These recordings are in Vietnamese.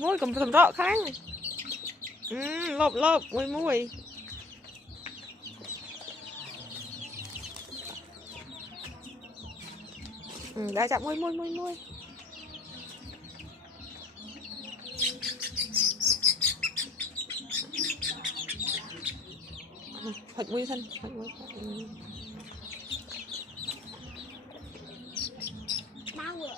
môi cầm tầm rõ kháng lộp lộp mùi mùi đã chạm mùi mùi mùi mùi hoạch mùi thân hoạch mùi đau rồi.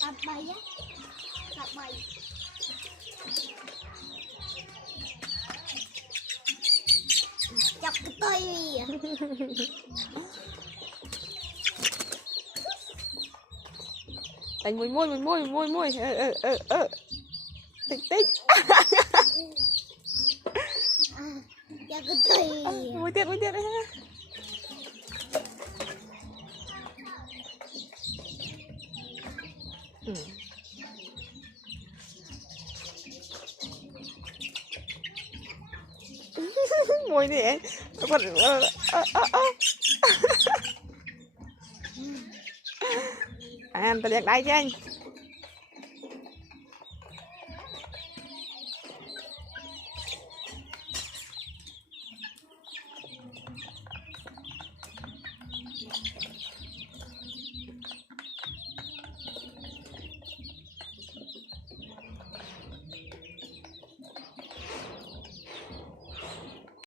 Cặp bay á, cặp bay. Chọc cái tay à. Đánh mùi mùi tích tích Chọc cái tay. mùi tiết đấy ha. Mùi gì ấy còn anh ta liệt đây chứ anh